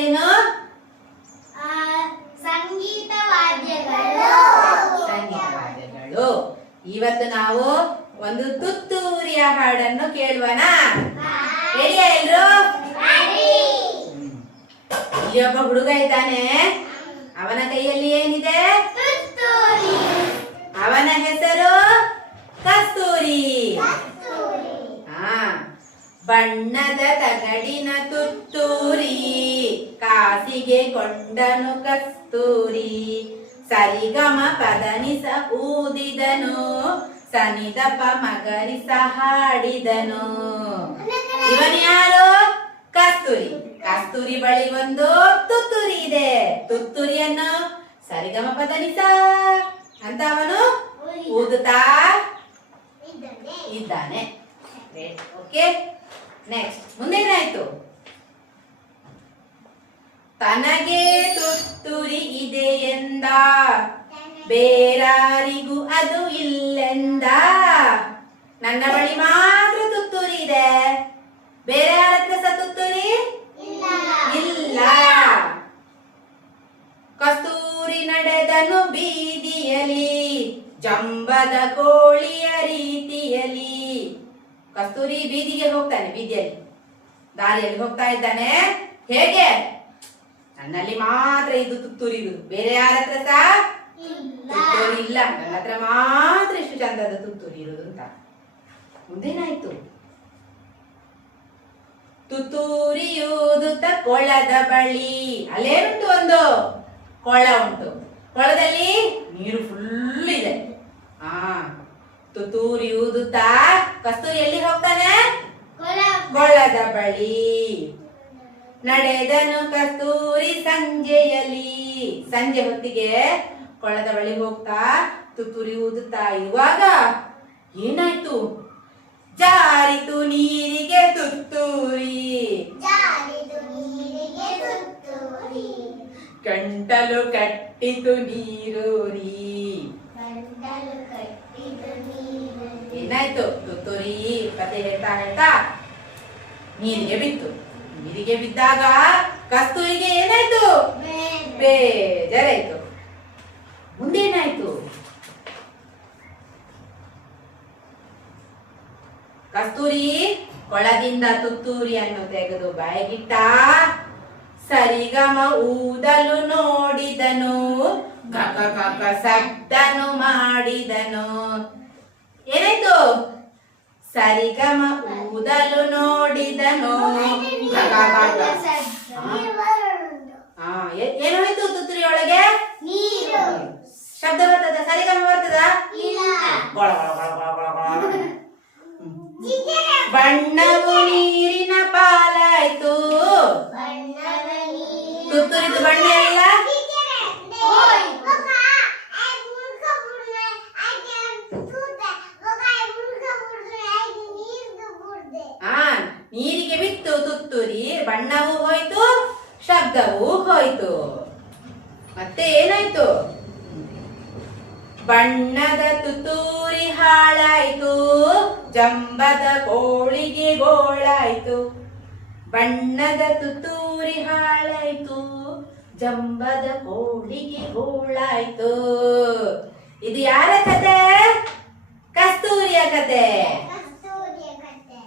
ಏನು? ಸಂಗೀತ ವಾದ್ಯಗಳು. ಇವತ್ತು ನಾವು ಒಂದು ತುತ್ತೂರಿಯ ಹಾಡನ್ನು ಕೇಳುವನ? ರೆಡಿಯಾ ಎಲ್ರು? ಇಲ್ಲಿ ಒಬ್ಬ ಹುಡುಗ ಇದ್ದಾನೆ. ಅವನ ಕೈಯಲ್ಲಿ ಏನಿದೆ? ಅವನ ಹೆಸರು ಕಸ್ತೂರಿ. ಬಣ್ಣದ ತಗಡಿನ ತುತ್ತೂರಿ, ಕಾಸಿಗೆ ಕೊಂಡನು ಕಸ್ತೂರಿ. ಸರಿಗಮ ಪದನಿಸ ಊದಿದನು, ಸನಿದಪ ಮಗರಿಸ ಹಾಡಿದನು. ಇವನು ಯಾರು? ಕಸ್ತೂರಿ. ಕಸ್ತೂರಿ ಬಳಿ ಒಂದು ತುತ್ತೂರಿ ಇದೆ. ತುತ್ತೂರಿಯನ್ನು ಸರಿಗಮ ಪದನಿಸ ಅಂತ ಅವನು ಊದುತ್ತಾ ಇದ್ದಾನೆ. ಓಕೆ, ನೆಕ್ಸ್ಟ್ ಮುಂದೇನಾಯ್ತು? ತನಗೆ ತುತ್ತೂರಿ ಇದೆ ಎಂದ, ಬೇರಾರಿಗೂ ಅದು ಇಲ್ಲೆಂದ. ನನ್ನ ಬಳಿ ಮಾತ್ರ ತುತ್ತೂರಿ ಇದೆ, ಬೇರೆ ಯಾರ ಹತ್ರ ಸಹ ತುತ್ತೂರಿ ಇಲ್ಲ. ಕಸ್ತೂರಿ ನಡೆದನು ಬೀದಿಯಲಿ, ಜಂಬದ ಕೋಳಿಯ ರೀತಿಯಲಿ. ಕಸ್ತೂರಿ ಬೀದಿಗೆ ಹೋಗ್ತಾನೆ, ಬೀದಿಯಲ್ಲಿ ದಾರಿಯಲ್ಲಿ ಹೋಗ್ತಾ ಇದ್ದಾನೆ. ಹೇಗೆ? ನನ್ನಲ್ಲಿ ಮಾತ್ರ ಇದು ತುತ್ತೂರಿ ಇರುವುದು, ಬೇರೆ ಯಾರ ಹತ್ರ ಸಹ ತುತ್ತೂರಿ ಇಲ್ಲ, ನನ್ನ ಹತ್ರ ಮಾತ್ರ ಇಷ್ಟು ಚಂದದ ತುತ್ತೂರಿ ಇರುವುದು ಅಂತ. ಮುಂದೇನಾಯ್ತು? ತುತ್ತೂರಿಯೂದುತ್ತ ಕೊಳದ ಬಳಿ, ಅಲ್ಲೇನುಂಟು? ಒಂದು ಕೊಳ ಉಂಟು. ಕೊಳದಲ್ಲಿ ನೀರು ಫುಲ್ ಇದೆ. ತುತ್ತೂರಿ ಊದುತ್ತಾ ಕಸ್ತೂರಿ ಎಲ್ಲಿ ಹೋಗ್ತಾನೆ? ಕೊಳದ ಬಳಿ. ನಡೆದನು ಕಸ್ತೂರಿ ಸಂಜೆಯಲ್ಲಿ, ಸಂಜೆ ಹೊತ್ತಿಗೆ ಕೊಳದ ಬಳಿ ಹೋಗ್ತಾ ತುತ್ತೂರಿ ಊದುತ್ತಾ ಇರುವಾಗ ಏನಾಯ್ತು? ಜಾರಿತು ನೀರಿಗೆ ತುತ್ತೂರಿ, ಗಂಟಲು ಕಟ್ಟಿತು ನೀರೂರಿ. ಏನಾಯ್ತು? ತುತ್ತೂರಿ ಕತೆ ಹೇಳ್ತಾ ಹೇಳ್ತಾ ನೀರಿಗೆ ಬಿತ್ತು. ನೀರಿಗೆ ಬಿದ್ದಾಗ ಕಸ್ತೂರಿಗೆ ಏನಾಯ್ತು? ಬೇಜಾರಾಯ್ತು. ಮುಂದೇನಾಯ್ತು? ಕಸ್ತೂರಿ ಕೊಳದಿಂದ ತುತ್ತೂರಿಯನ್ನು ತೆಗೆದು ಬಾಯಿಗಿಟ್ಟ. ಸರಿಗಮ ಊದಲು ನೋಡಿದನು, ಗಕ ಗಕ ಶಬ್ದನು ಮಾಡಿದನು. ಏನಾಯ್ತು? ಸರಿಗಮ ಊದಲು ನೋಡಿದನು, ಗಕ ಗಕ. ಏನಾಯ್ತು? ತುತ್ತೂರಿ ಒಳಗೆ ಶಬ್ದ ಬರ್ತದ? ಸರಿಗಮ ಬರ್ತದ? ಬಣ್ಣವು ನೀರಿನ ಪಾಲಾಯ್ತು. ತುತ್ತೂರಿದು ಬಣ್ಣ ಎಲ್ಲ ನೀರಿಗೆ ಬಿತ್ತು. ತುತ್ತೂರಿ ಬಣ್ಣವೂ ಹೋಯ್ತು, ಶಬ್ದವೂ ಹೋಯ್ತು. ಮತ್ತೆ ಏನಾಯ್ತು? ಬಣ್ಣದ ತುತ್ತೂರಿ ಹಾಳಾಯ್ತು, ಜಂಬದ ಕೋಳಿಗೆ ಗೋಳಾಯ್ತು. ಬಣ್ಣದ ತುತ್ತೂರಿ ಹಾಳಾಯ್ತು, ಜಂಬದ ಕೋಳಿಗೆ ಗೋಳಾಯ್ತು. ಇದು ಯಾರ ಕತೆ? ಕಸ್ತೂರಿಯ ಕತೆ.